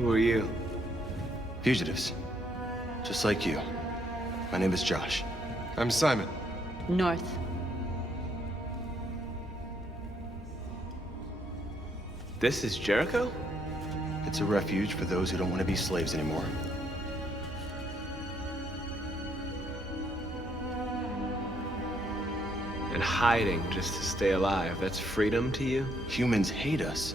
Who are you? Fugitives. Just like you. My name is Josh. I'm Simon. North. This is Jericho? It's a refuge for those who don't want to be slaves anymore. And hiding just to stay alive, that's freedom to you? Humans hate us.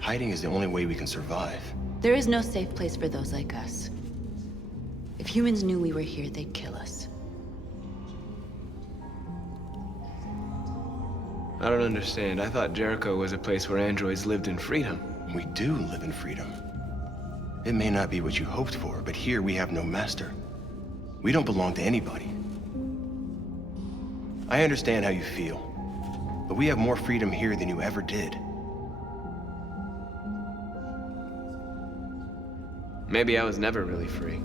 Hiding is the only way we can survive. There is no safe place for those like us. If humans knew we were here, they'd kill us. I don't understand. I thought Jericho was a place where androids lived in freedom. We do live in freedom. It may not be what you hoped for, but here we have no master. We don't belong to anybody. I understand how you feel, but we have more freedom here than you ever did. Maybe I was never really free.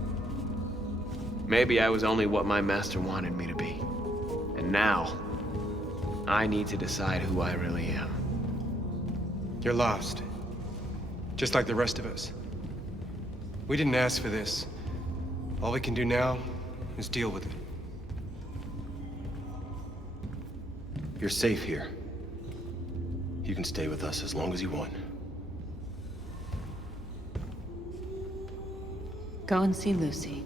Maybe I was only what my master wanted me to be. And now, I need to decide who I really am. You're lost. Just like the rest of us. We didn't ask for this. All we can do now is deal with it. You're safe here. You can stay with us as long as you want. Go and see Lucy.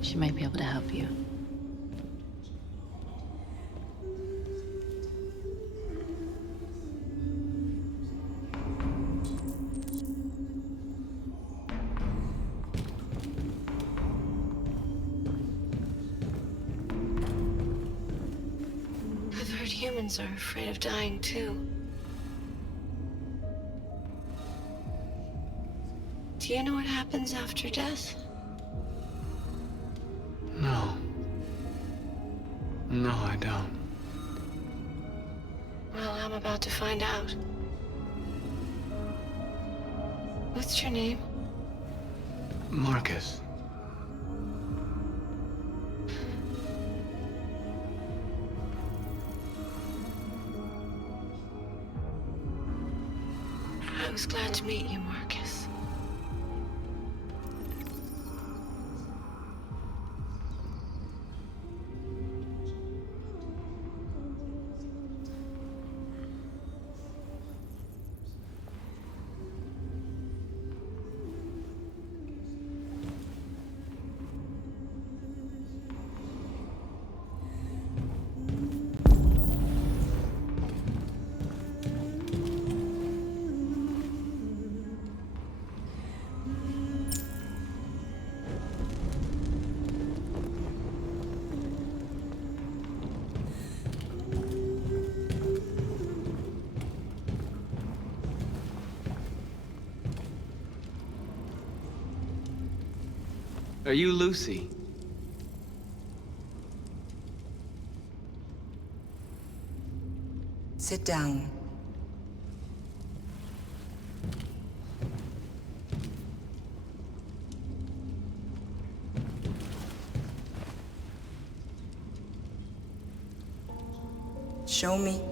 She might be able to help you. I've heard humans are afraid of dying too. Do you know what happens after death? No. No, I don't. Well, I'm about to find out. What's your name? Marcus. I was glad to meet you, Marcus. Are you Lucy? Sit down. Show me.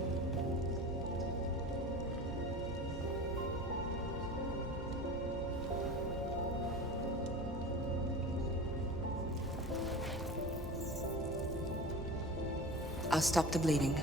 I'll stop the bleeding.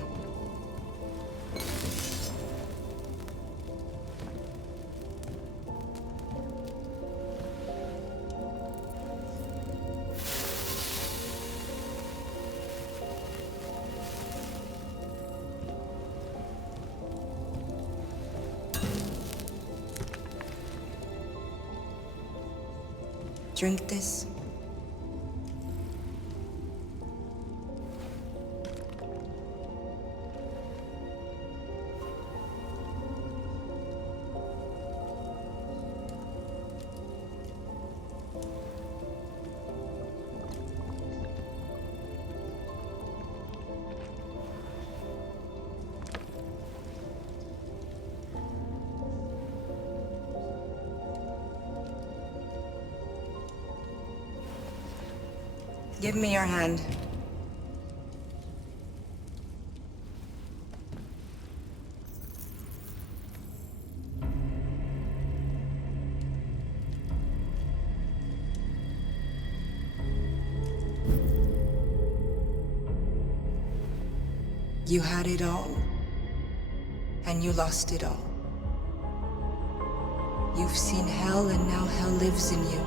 Drink this. Give me your hand. You had it all, and you lost it all. You've seen hell, and now hell lives in you.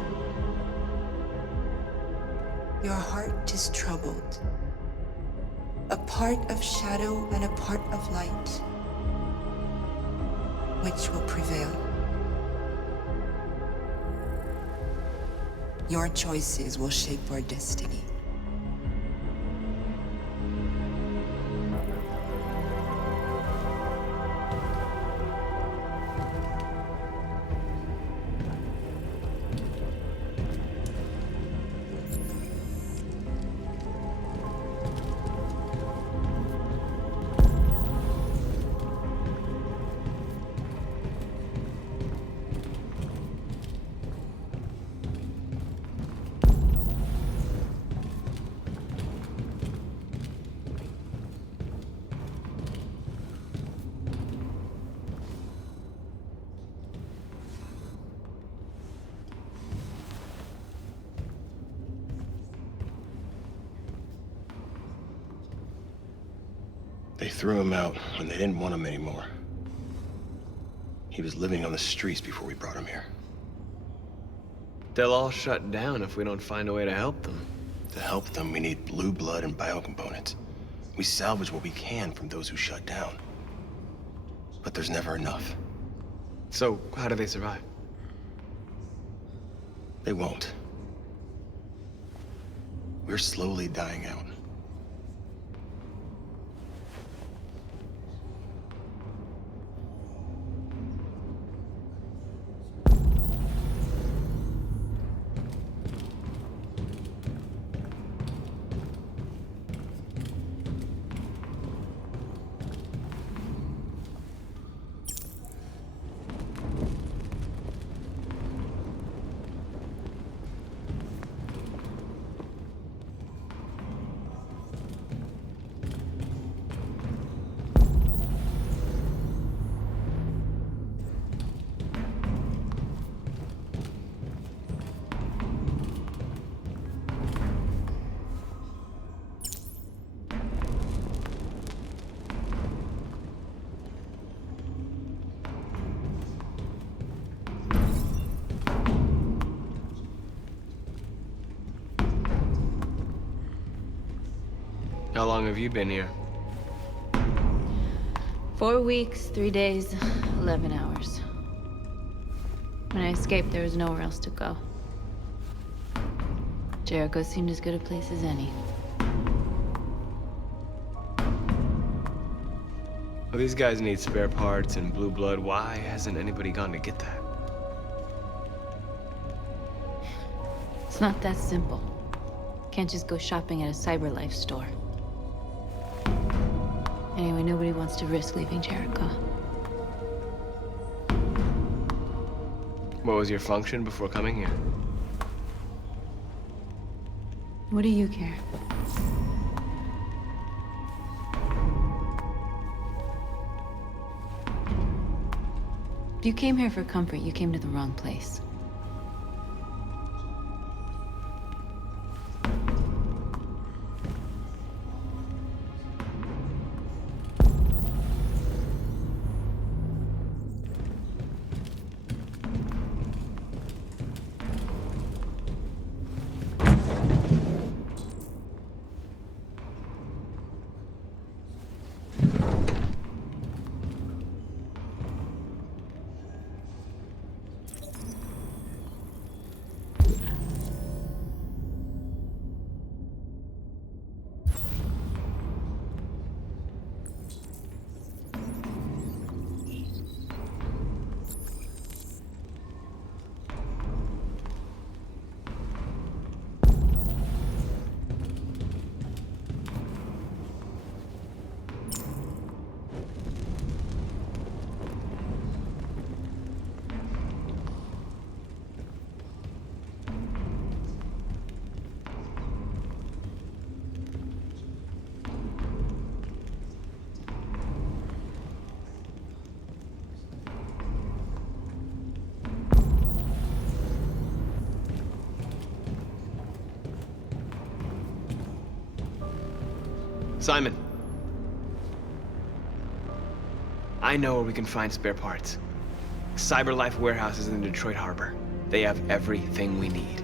Your heart is troubled. A part of shadow and a part of light. Which will prevail? Your choices will shape our destiny. They threw him out when they didn't want him anymore. He was living on the streets before we brought him here. They'll all shut down if we don't find a way to help them. To help them, we need blue blood and biocomponents. We salvage what we can from those who shut down. But there's never enough. So, how do they survive? They won't. We're slowly dying out. How long have you been here? 4 weeks, 3 days, 11 hours. When I escaped, there was nowhere else to go. Jericho seemed as good a place as any. Well, these guys need spare parts and blue blood. Why hasn't anybody gone to get that? It's not that simple. Can't just go shopping at a CyberLife store. Anyway, nobody wants to risk leaving Jericho. What was your function before coming here? What do you care? If you came here for comfort, you came to the wrong place. Simon. I know where we can find spare parts. CyberLife warehouse is in the Detroit Harbor. They have everything we need.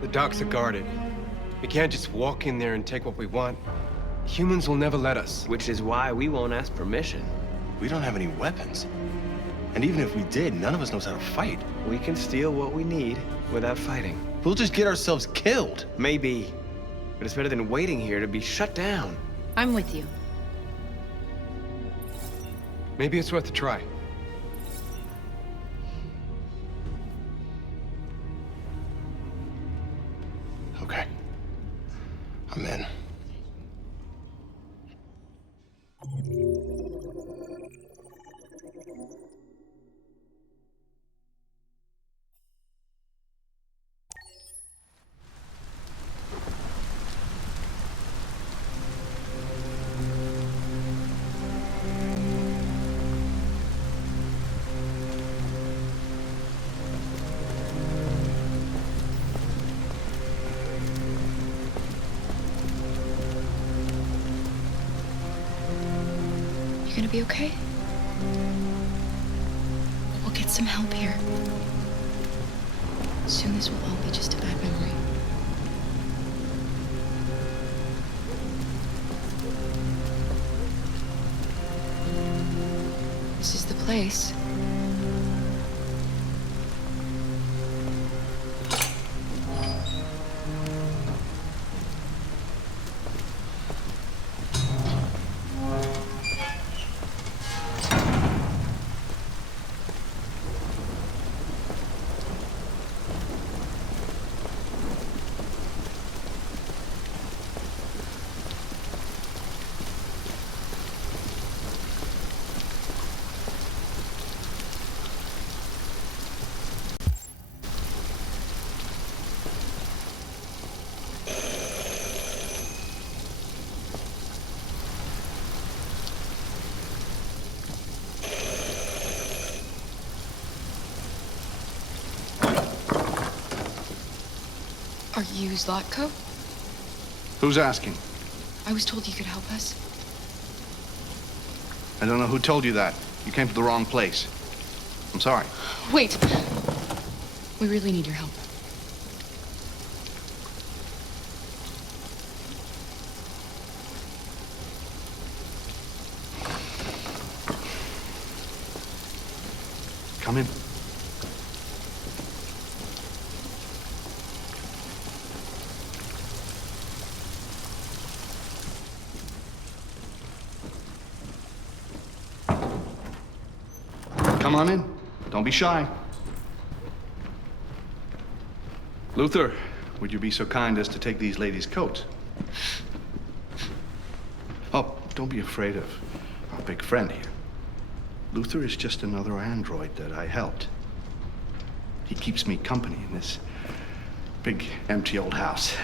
The docks are guarded. We can't just walk in there and take what we want. Humans will never let us. Which is why we won't ask permission. We don't have any weapons. And even if we did, none of us knows how to fight. We can steal what we need without fighting. We'll just get ourselves killed. Maybe. But it's better than waiting here to be shut down. I'm with you. Maybe it's worth a try. Okay. I'm in. You gonna be okay? We'll get some help here. Soon this will all be just a bad memory. This is the place. Are you Zlatko? Who's asking? I was told you could help us. I don't know who told you that. You came to the wrong place. I'm sorry. Wait! We really need your help. Come in. Come on in. Don't be shy. Luther, would you be so kind as to take these ladies' coats? Oh, don't be afraid of our big friend here. Luther is just another android that I helped. He keeps me company in this big, empty old house.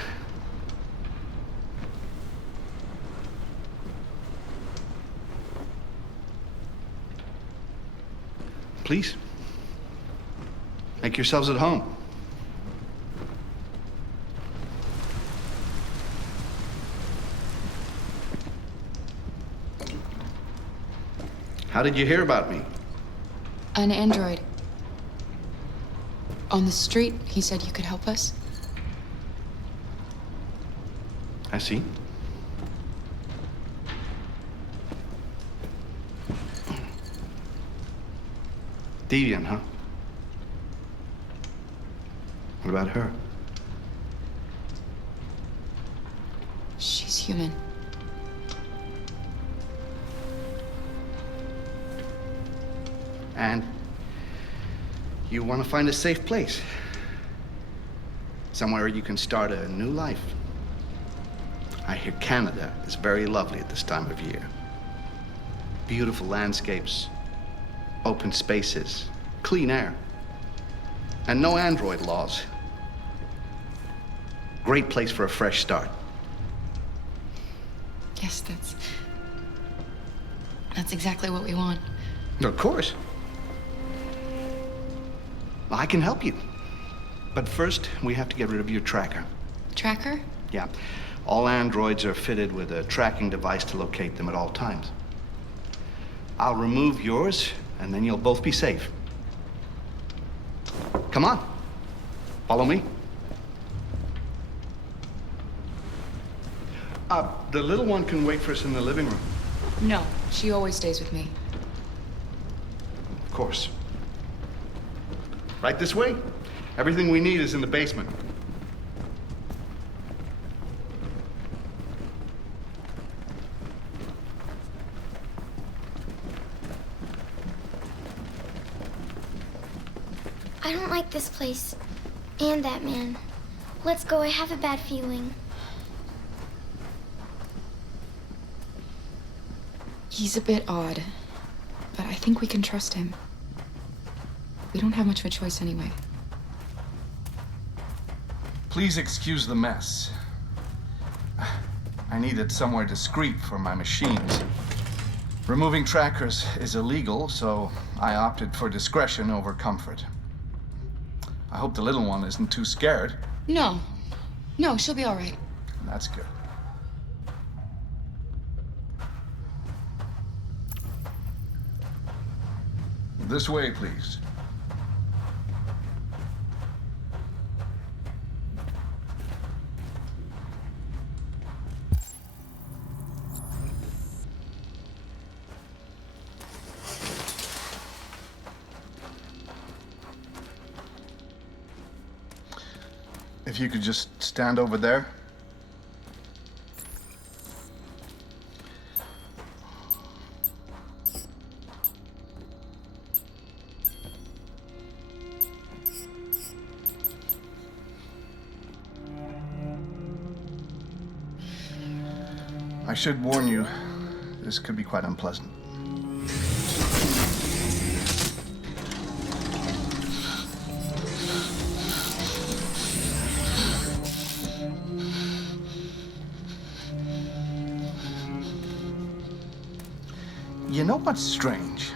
Please, make yourselves at home. How did you hear about me? An android. On the street, he said you could help us. I see. Deviant, huh? What about her? She's human. And you want to find a safe place. Somewhere you can start a new life. I hear Canada is very lovely at this time of year. Beautiful landscapes, open spaces, clean air, and no android laws. Great place for a fresh start. Yes, that's exactly what we want. Of course. I can help you. But first, we have to get rid of your tracker. Tracker? Yeah. All androids are fitted with a tracking device to locate them at all times. I'll remove yours, and then you'll both be safe. Come on. Follow me. The little one can wait for us in the living room. No, she always stays with me. Of course. Right this way? Everything we need is in the basement. I don't like this place. And that man. Let's go, I have a bad feeling. He's a bit odd, but I think we can trust him. We don't have much of a choice anyway. Please excuse the mess. I needed somewhere discreet for my machines. Removing trackers is illegal, so I opted for discretion over comfort. I hope the little one isn't too scared. No. No, she'll be all right. That's good. This way, please. If you could just stand over there. I should warn you, this could be quite unpleasant. You know what's strange?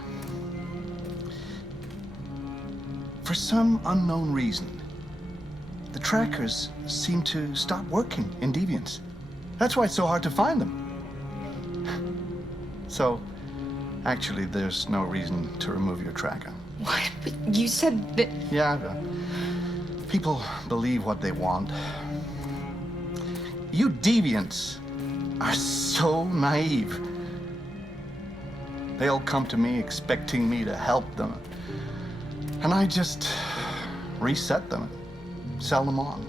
For some unknown reason, the trackers seem to stop working in Deviants. That's why it's so hard to find them. So, actually, there's no reason to remove your tracker. What? But you said that... Yeah, people believe what they want. You Deviants are so naive. They'll come to me expecting me to help them. And I just reset them, sell them on.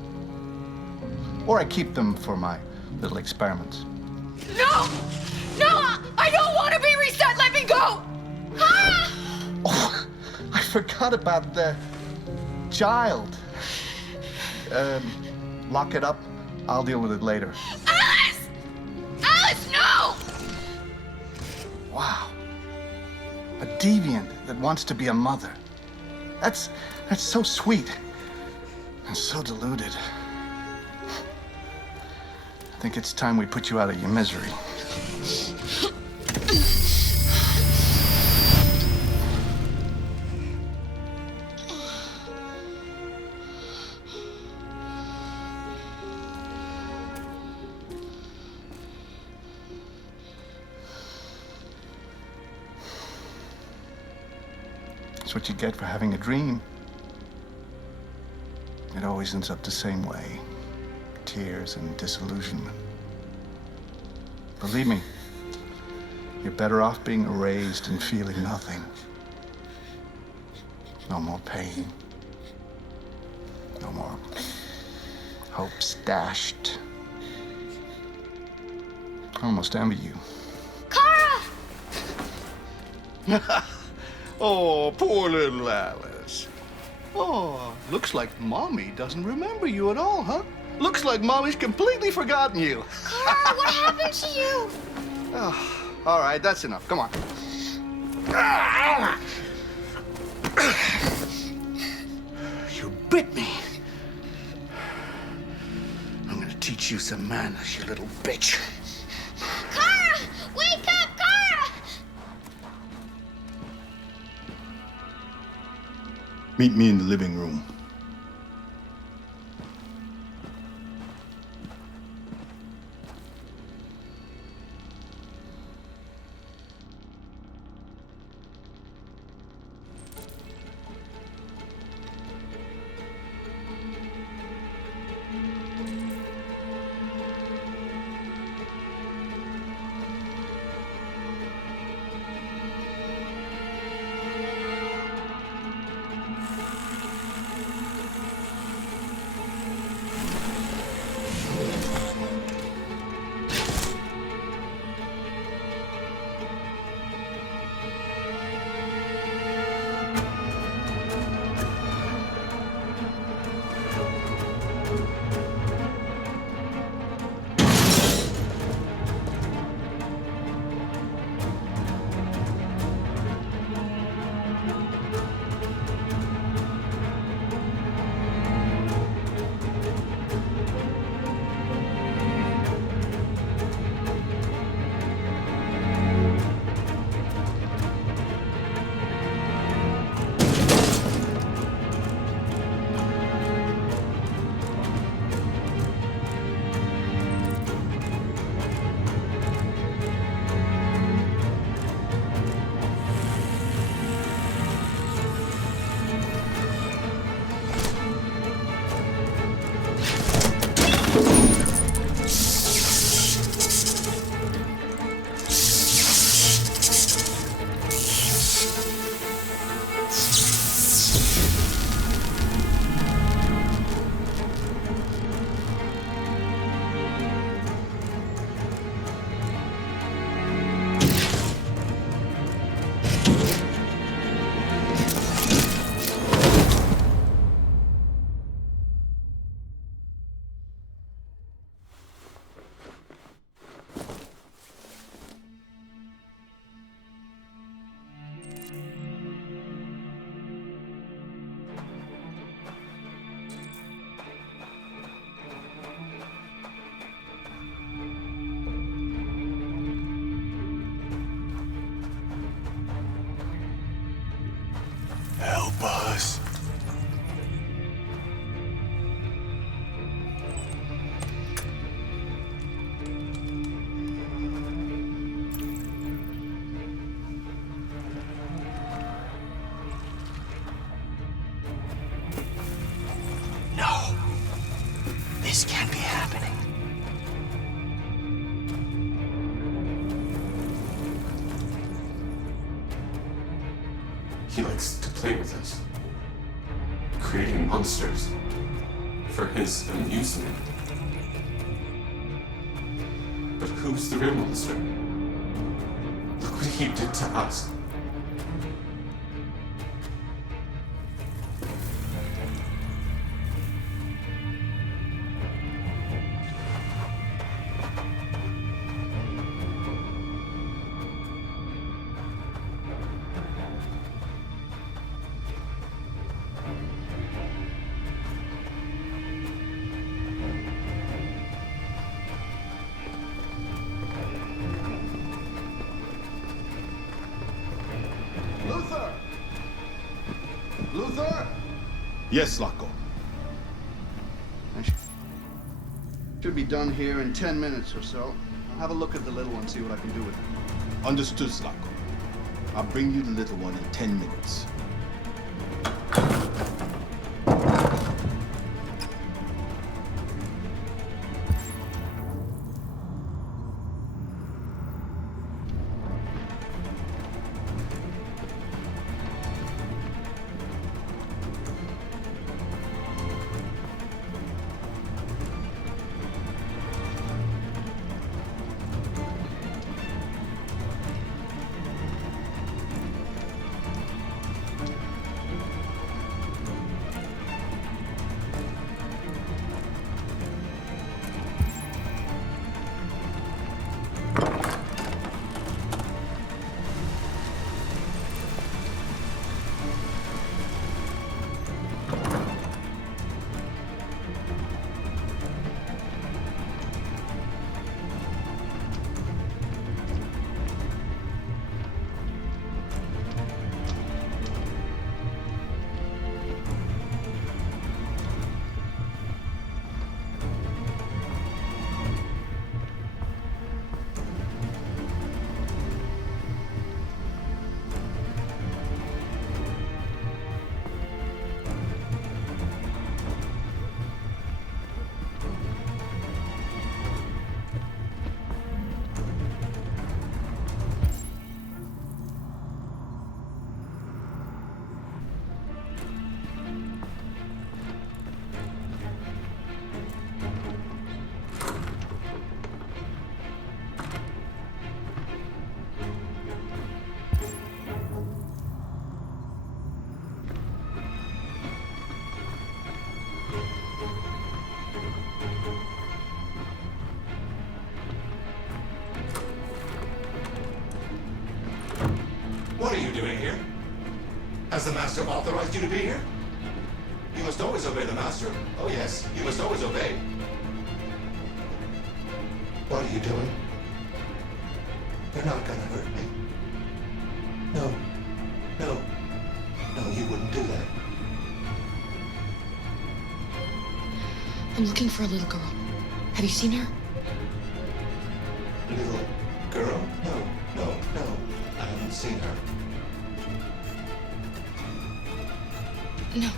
Or I keep them for my little experiments. No! No! I don't want to be reset! Let me go! Ah! Oh, I forgot about the child. Lock it up. I'll deal with it later. Alice! Alice, no! Wow. A deviant that wants to be a mother. That's so sweet. And so deluded. I think it's time we put you out of your misery. That's what you get for having a dream. It always ends up the same way. Tears and disillusionment. Believe me, you're better off being erased and feeling nothing. No more pain. No more hopes dashed. I almost envy you. Kara! Oh, poor little Alice. Oh, looks like Mommy doesn't remember you at all, huh? Looks like Mommy's completely forgotten you. Kara, what happened to you? Oh, all right, that's enough. Come on. You bit me. I'm gonna teach you some manners, you little bitch. Kara! Wake up, Kara! Meet me in the living room. This can't be happening. He likes to play with us, creating monsters for his amusement. But who's the real monster? Look what he did to us. Luther! Luther? Yes, Locko. I should be done here in 10 minutes or so. I'll have a look at the little one, see what I can do with it. Understood, Locko. I'll bring you the little one in 10 minutes. What are you doing here? Has the Master authorized you to be here? You must always obey the Master. Oh yes, you must always obey. What are you doing? You're not gonna hurt me. No. No. No, you wouldn't do that. I'm looking for a little girl. Have you seen her? Little girl? No, no, no. I haven't seen her. No.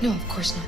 No, of course not.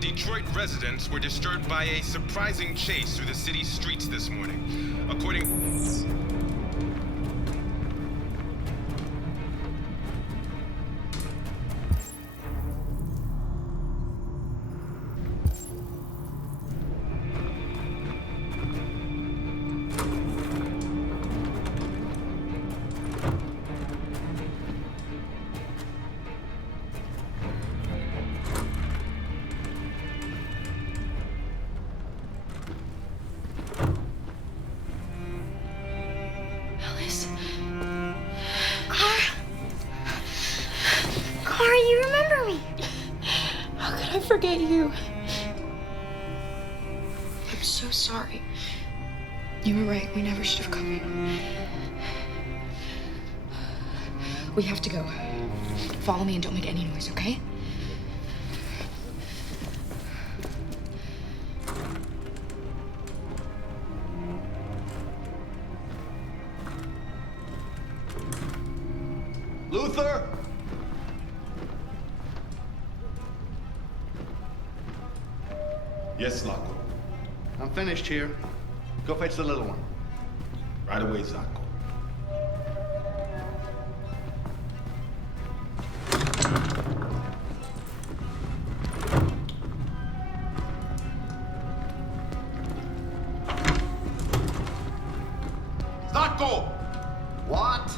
Detroit residents were disturbed by a surprising chase through the city's streets this morning. forget you. I'm so sorry. You were right. We never should have come. We have to go. Follow me and don't make any noise, okay? Luther? Yes, Zacco. I'm finished here. Go fetch the little one. Right away, Zacco. Zacco! What?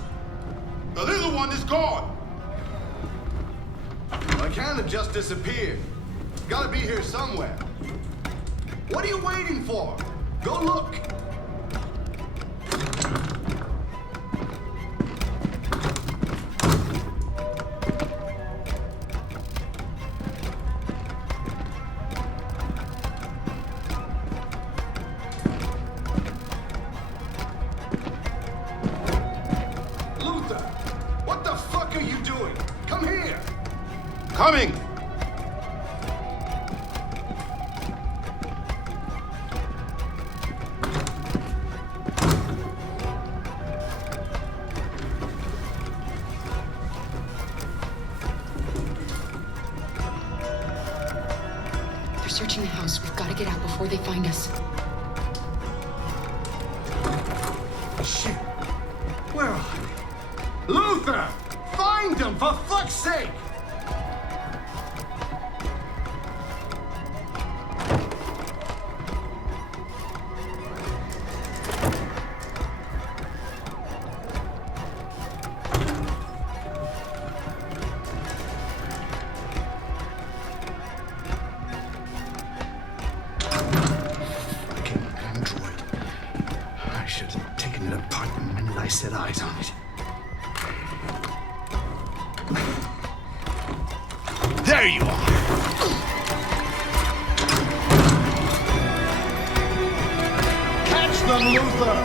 The little one is gone! I can't have just disappeared. Gotta be here somewhere. What are you waiting for? Go look! Luther! What the fuck are you doing? Come here! Coming! They're searching the house. We've got to get out before they find us. Shit! Where are they? Luther! Find them, for fuck's sake! Fucking android. I should have taken it apart the minute I set eyes on it. There you are! Catch them, Luther!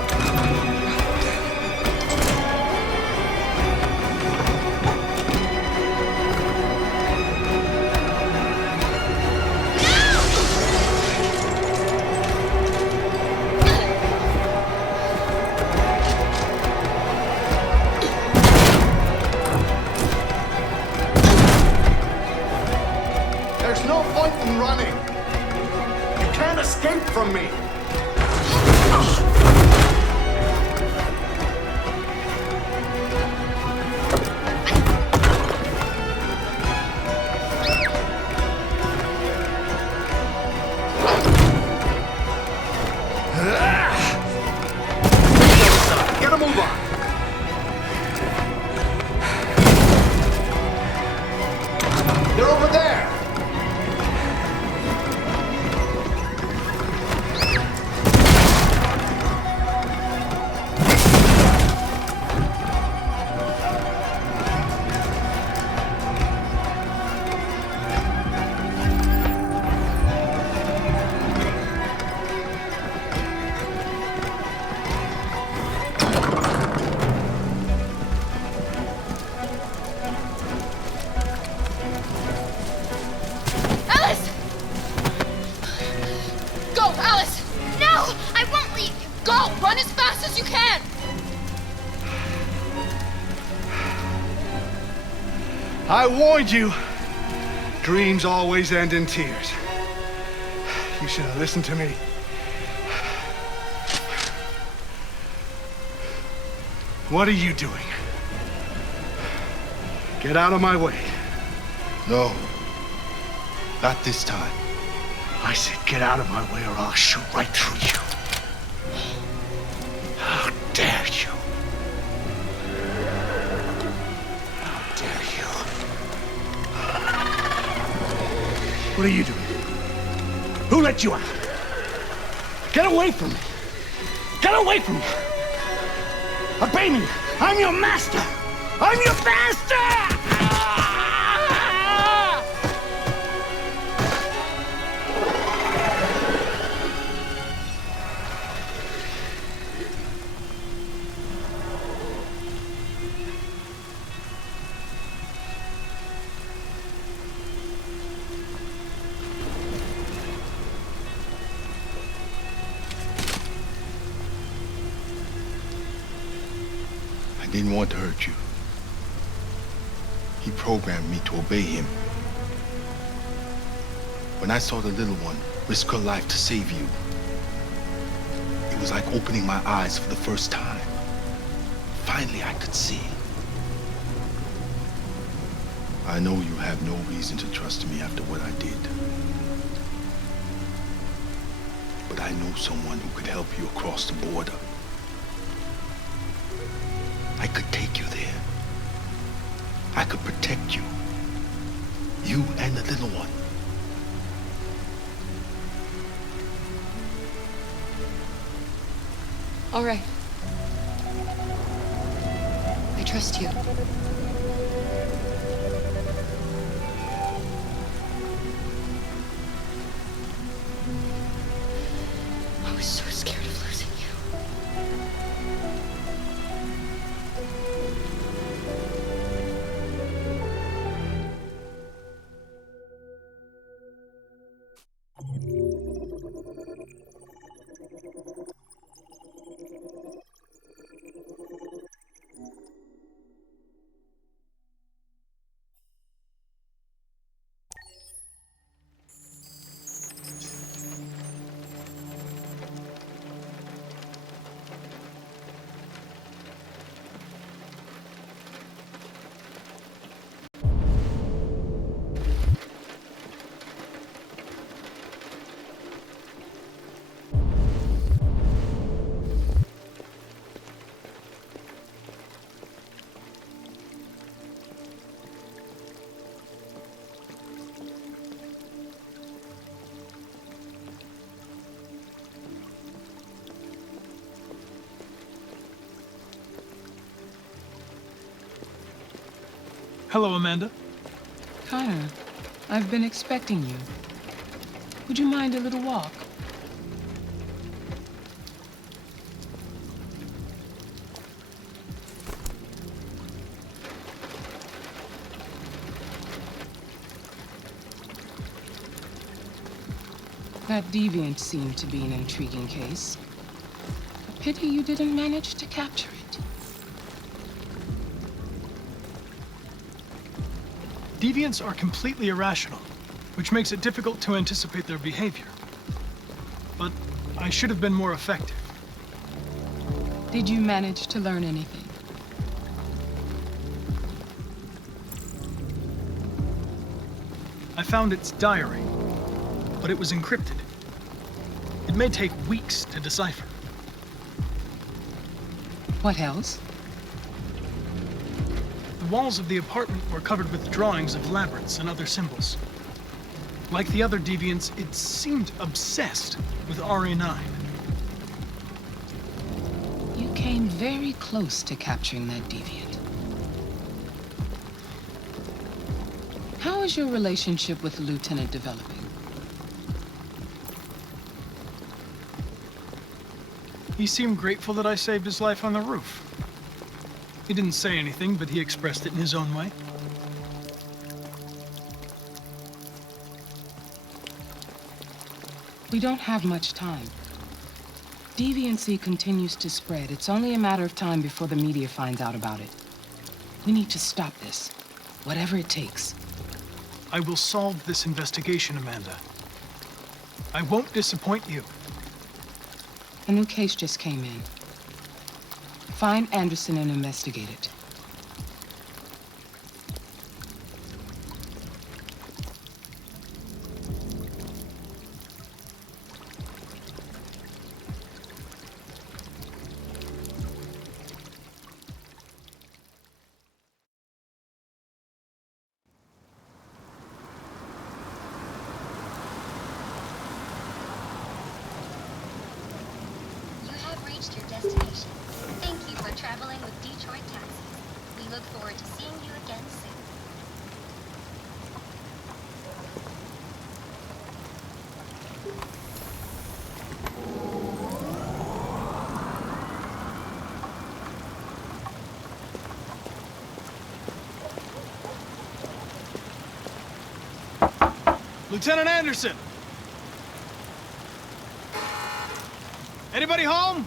There's no point in running. You can't escape from me. Get a move on. They're over there. Alice! Go, Alice! No, I won't leave you. Go! Run as fast as you can! I warned you. Dreams always end in tears. You should have listened to me. What are you doing? Get out of my way. No. Not this time. I said get out of my way or I'll shoot right through you. How dare you? How dare you? What are you doing? Who let you out? Get away from me! Get away from me! Obey me! I'm your master! I'm your master! didn't want to hurt you. He programmed me to obey him. When I saw the little one risk her life to save you, it was like opening my eyes for the first time. Finally, I could see. I know you have no reason to trust me after what I did. But I know someone who could help you across the border. I could take you there. I could protect you. You and the little one. All right. I trust you. I was so scared of losing you. Hello, Amanda. Connor, I've been expecting you. Would you mind a little walk? That deviant seemed to be an intriguing case. A pity you didn't manage to capture it. Deviants are completely irrational, which makes it difficult to anticipate their behavior. But I should have been more effective. Did you manage to learn anything? I found its diary, but it was encrypted. It may take weeks to decipher. What else? The walls of the apartment were covered with drawings of labyrinths and other symbols. Like the other deviants, it seemed obsessed with RA9. You came very close to capturing that deviant. How is your relationship with the Lieutenant developing? He seemed grateful that I saved his life on the roof. He didn't say anything, but he expressed it in his own way. We don't have much time. Deviancy continues to spread. It's only a matter of time before the media finds out about it. We need to stop this, whatever it takes. I will solve this investigation, Amanda. I won't disappoint you. A new case just came in. Find Anderson and investigate it. You have reached your destination. Thank you for traveling with Detroit Taxis. We look forward to seeing you again soon. Lieutenant Anderson! Anybody home?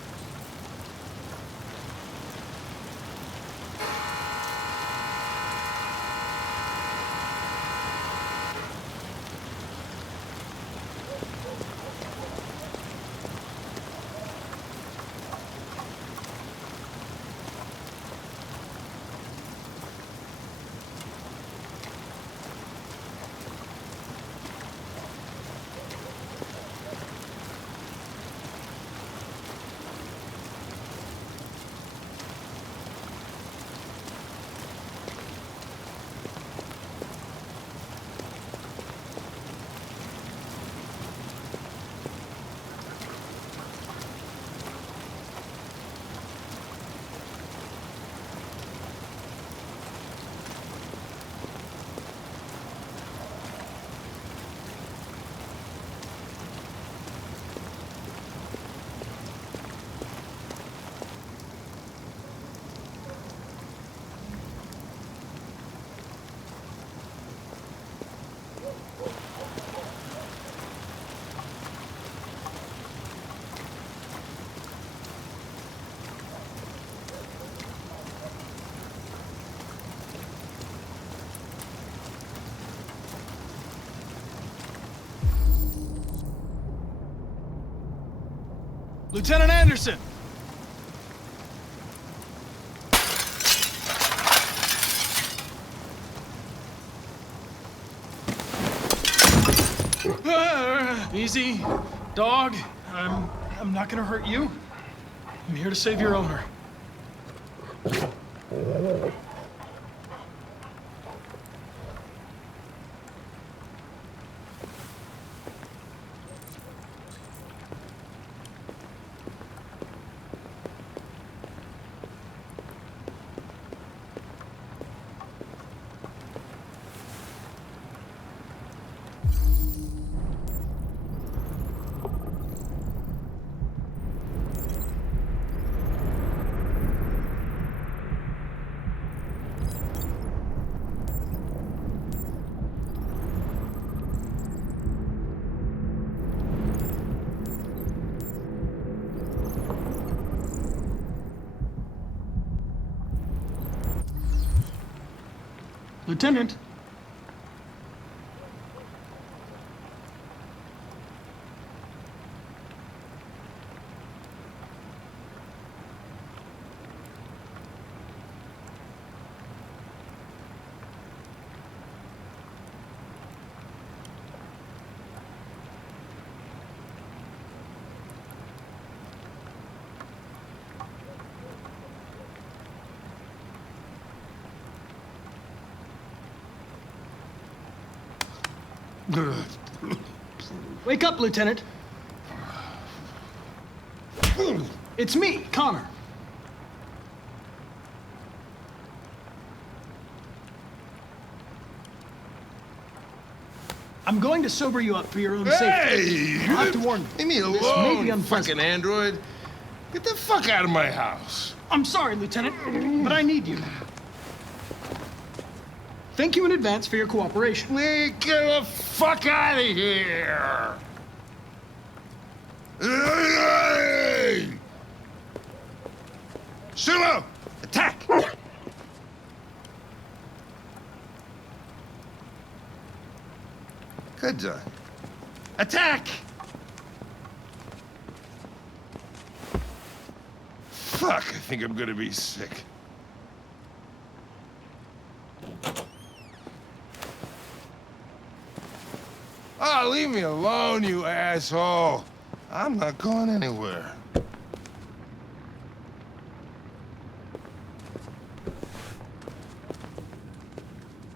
Lieutenant Anderson! Easy, dog. I'm not gonna hurt you. I'm here to save your owner. Lieutenant. Wake up, Lieutenant. It's me, Connor. I'm going to sober you up for your own safety. Hey! I'll have to warn you. Leave me This may be alone, unpleasant. fucking android. Get the fuck out of my house. I'm sorry, Lieutenant, but I need you. Thank you in advance for your cooperation. Get the fuck out of here! Hey! Sulu! Attack! Good job. Attack! Fuck, I think I'm gonna be sick. Oh, leave me alone, you asshole. I'm not going anywhere.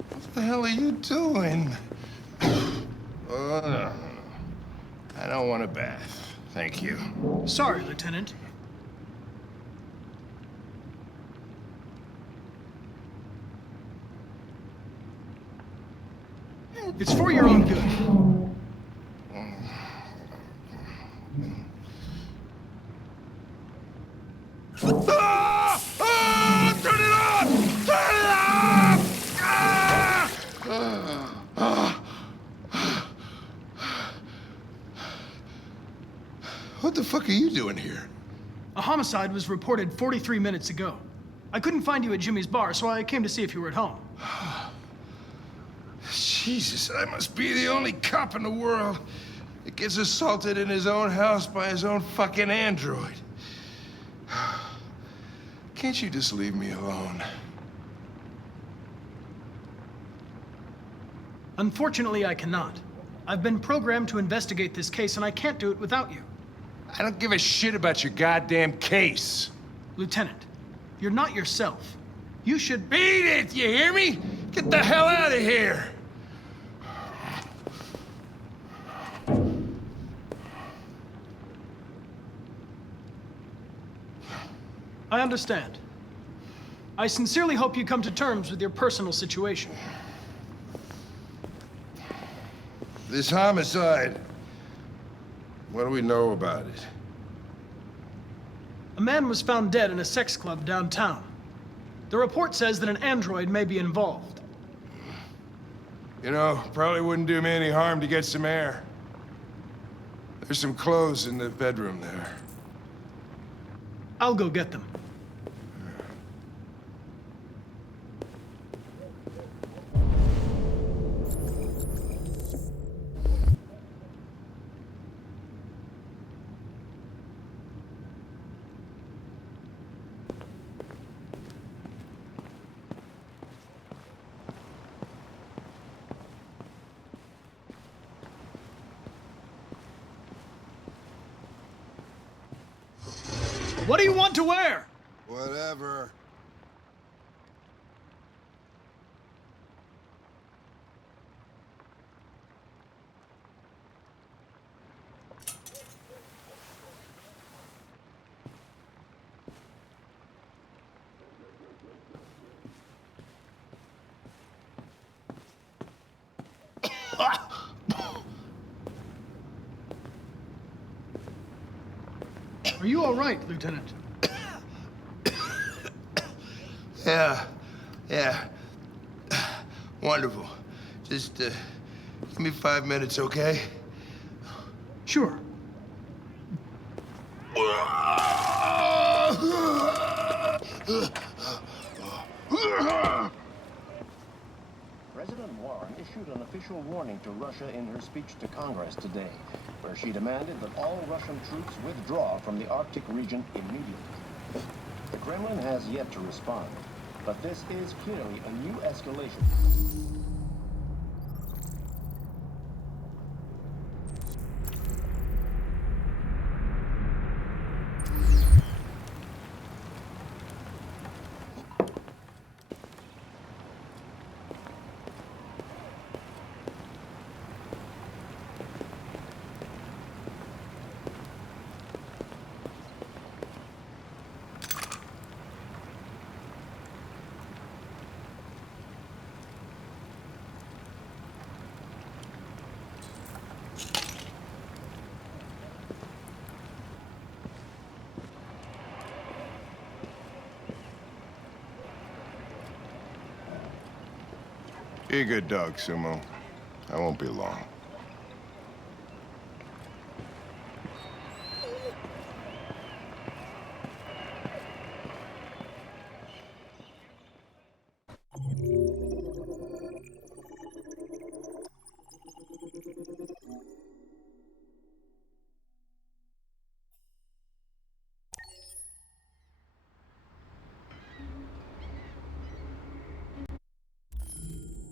What the hell are you doing? I don't want a bath. Thank you. Sorry, Lieutenant. It's for your own good. Ah! Ah! Turn it off! Turn it off! Ah! What the fuck are you doing here? A homicide was reported 43 minutes ago. I couldn't find you at Jimmy's bar, so I came to see if you were at home. Jesus, I must be the only cop in the world that gets assaulted in his own house by his own fucking android. Can't you just leave me alone? Unfortunately, I cannot. I've been programmed to investigate this case, and I can't do it without you. I don't give a shit about your goddamn case. Lieutenant, you're not yourself. You should... Beat it, you hear me? Get the hell out of here! I understand. I sincerely hope you come to terms with your personal situation. This homicide, what do we know about it? A man was found dead in a sex club downtown. The report says that an android may be involved. You know, probably wouldn't do me any harm to get some air. There's some clothes in the bedroom there. I'll go get them. What do you want to wear? Whatever. Are you all right, Lieutenant? Yeah. Wonderful. Just, give me 5 minutes, okay? Sure. President Warren issued an official warning to Russia in her speech to Congress today, where she demanded that all Russian troops withdraw from the Arctic region immediately. The Kremlin has yet to respond, but this is clearly a new escalation. Be a good dog, Sumo. I won't be long.